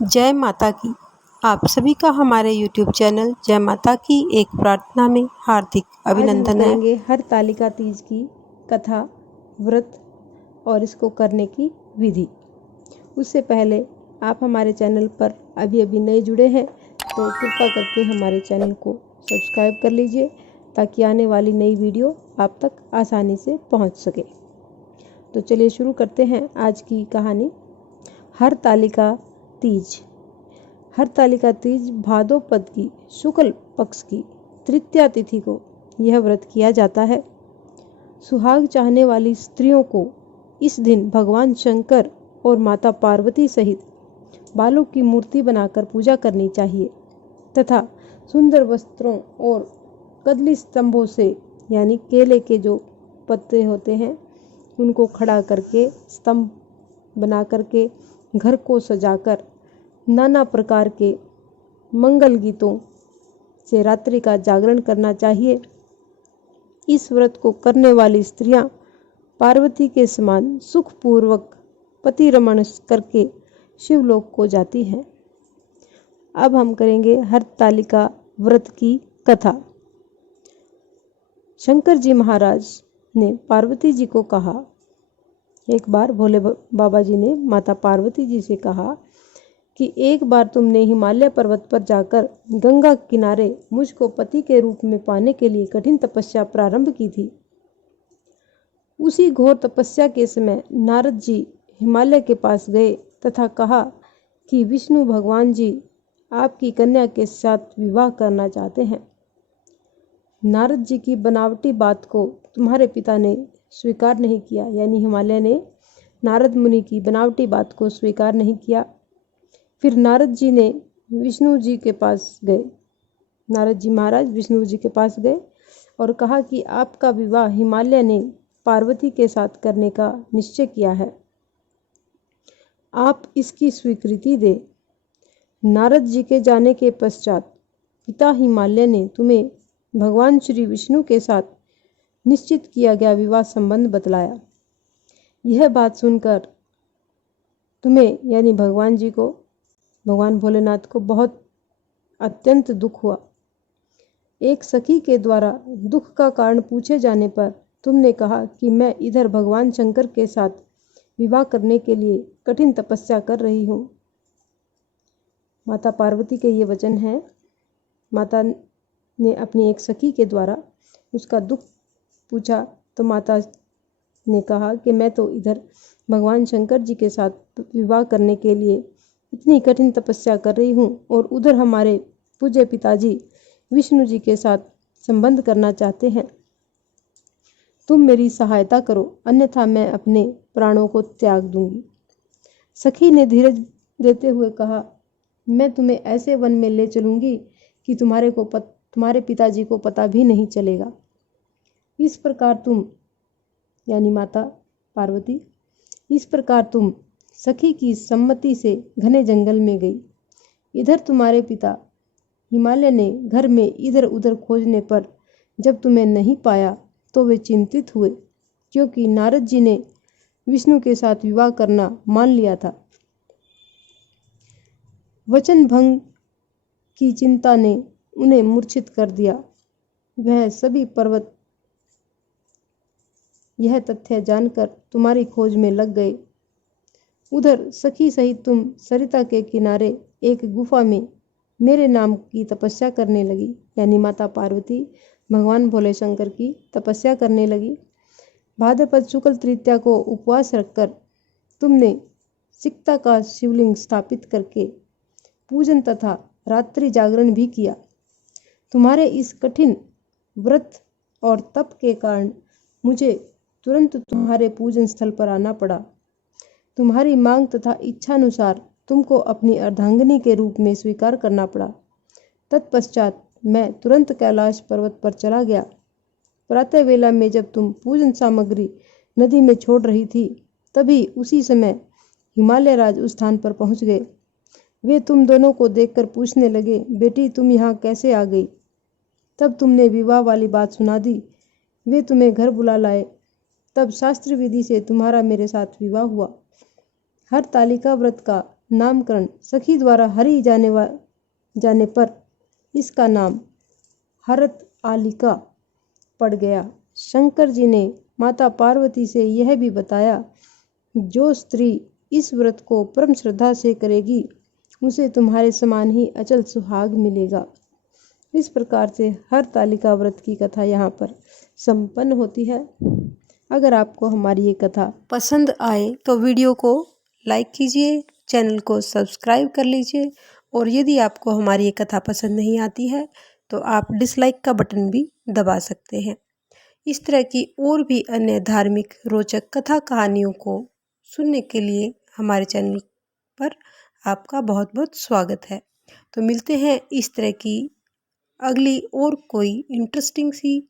जय माता की। आप सभी का हमारे YouTube चैनल जय माता की एक प्रार्थना में हार्दिक अभिनंदन आज हम है। करेंगे हरतालिका तीज की कथा, व्रत और इसको करने की विधि। उससे पहले आप हमारे चैनल पर अभी नए जुड़े हैं तो कृपा करके हमारे चैनल को सब्सक्राइब कर लीजिए ताकि आने वाली नई वीडियो आप तक आसानी से पहुंच सके। तो चलिए शुरू करते हैं आज की कहानी। हरतालिका तीज। हरतालिका तीज भादो पद की शुक्ल पक्ष की तृतीया तिथि को यह व्रत किया जाता है। सुहाग चाहने वाली स्त्रियों को इस दिन भगवान शंकर और माता पार्वती सहित बालों की मूर्ति बनाकर पूजा करनी चाहिए तथा सुंदर वस्त्रों और कदली स्तंभों से यानी केले के जो पत्ते होते हैं उनको खड़ा करके स्तंभ बना करके घर को सजाकर नाना प्रकार के मंगल गीतों से रात्रि का जागरण करना चाहिए। इस व्रत को करने वाली स्त्रियां पार्वती के समान सुखपूर्वक पति रमण करके शिवलोक को जाती हैं। अब हम करेंगे हरतालिका व्रत की कथा। शंकर जी महाराज ने पार्वती जी को कहा, एक बार भोले बाबा जी ने माता पार्वती जी से कहा कि एक बार तुमने हिमालय पर्वत पर जाकर गंगा किनारे मुझको पति के रूप में पाने के लिए कठिन तपस्या प्रारंभ की थी। उसी घोर तपस्या के समय नारद जी हिमालय के पास गए तथा कहा कि विष्णु भगवान जी आपकी कन्या के साथ विवाह करना चाहते हैं। नारद जी की बनावटी बात को तुम्हारे पिता ने स्वीकार नहीं किया, यानी हिमालय ने नारद मुनि की बनावटी बात को स्वीकार नहीं किया। फिर नारद जी ने विष्णु जी के पास गए, नारद जी महाराज विष्णु जी के पास गए और कहा कि आपका विवाह हिमालय ने पार्वती के साथ करने का निश्चय किया है, आप इसकी स्वीकृति दे। नारद जी के जाने के पश्चात पिता हिमालय ने तुम्हें भगवान श्री विष्णु के साथ निश्चित किया गया विवाह संबंध बतलाया। यह बात सुनकर तुम्हें यानी भगवान जी को, भगवान भोलेनाथ को बहुत अत्यंत दुख हुआ। एक सखी के द्वारा दुख का कारण पूछे जाने पर तुमने कहा कि मैं इधर भगवान शंकर के साथ विवाह करने के लिए कठिन तपस्या कर रही हूँ। माता पार्वती के ये वचन हैं। माता ने अपनी एक सखी के द्वारा उसका दुख पूछा तो माता ने कहा कि मैं तो इधर भगवान शंकर जी के साथ विवाह करने के लिए इतनी कठिन तपस्या कर रही हूँ और उधर हमारे पूज्य पिताजी विष्णु जी के साथ संबंध करना चाहते हैं। तुम मेरी सहायता करो, अन्यथा मैं अपने प्राणों को त्याग दूंगी। सखी ने धीरज देते हुए कहा, मैं तुम्हें ऐसे वन में ले चलूंगी कि तुम्हारे पिताजी को पता भी नहीं चलेगा। इस प्रकार तुम यानी माता पार्वती, इस प्रकार तुम सखी की सम्मति से घने जंगल में गई। इधर तुम्हारे पिता हिमालय ने घर में इधर उधर खोजने पर जब तुम्हें नहीं पाया तो वे चिंतित हुए, क्योंकि नारद जी ने विष्णु के साथ विवाह करना मान लिया था। वचन भंग की चिंता ने उन्हें मूर्छित कर दिया। वह सभी पर्वत यह तथ्य जानकर तुम्हारी खोज में लग गए। उधर सखी सहित तुम सरिता के किनारे एक गुफा में मेरे नाम की तपस्या करने लगी, यानी माता पार्वती भगवान भोले शंकर की तपस्या करने लगी। भाद्रपद शुक्ल तृतीया को उपवास रखकर तुमने सिकता का शिवलिंग स्थापित करके पूजन तथा रात्रि जागरण भी किया। तुम्हारे इस कठिन व्रत और तप के कारण मुझे तुरंत तुम्हारे पूजन स्थल पर आना पड़ा। तुम्हारी मांग तथा इच्छानुसार तुमको अपनी अर्धांगिनी के रूप में स्वीकार करना पड़ा। तत्पश्चात मैं तुरंत कैलाश पर्वत पर चला गया। प्रातः वेला में जब तुम पूजन सामग्री नदी में छोड़ रही थी, तभी उसी समय हिमालय राज उस स्थान पर पहुंच गए। वे तुम दोनों को देखकर पूछने लगे, बेटी तुम यहाँ कैसे आ गई? तब तुमने विवाह वाली बात सुना दी। वे तुम्हें घर बुला लाए। तब शास्त्र विधि से तुम्हारा मेरे साथ विवाह हुआ। हरतालिका व्रत का नामकरण सखी द्वारा हरि जाने पर इसका नाम हरत आलिका पड़ गया। शंकर जी ने माता पार्वती से यह भी बताया, जो स्त्री इस व्रत को परम श्रद्धा से करेगी उसे तुम्हारे समान ही अचल सुहाग मिलेगा। इस प्रकार से हरतालिका व्रत की कथा यहाँ पर संपन्न होती है। अगर आपको हमारी ये कथा पसंद आए तो वीडियो को लाइक कीजिए, चैनल को सब्सक्राइब कर लीजिए और यदि आपको हमारी ये कथा पसंद नहीं आती है तो आप डिसलाइक का बटन भी दबा सकते हैं। इस तरह की और भी अन्य धार्मिक रोचक कथा कहानियों को सुनने के लिए हमारे चैनल पर आपका बहुत बहुत स्वागत है। तो मिलते हैं इस तरह की अगली और कोई इंटरेस्टिंग सी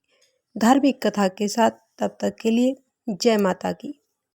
धार्मिक कथा के साथ। तब तक के लिए जय माता की।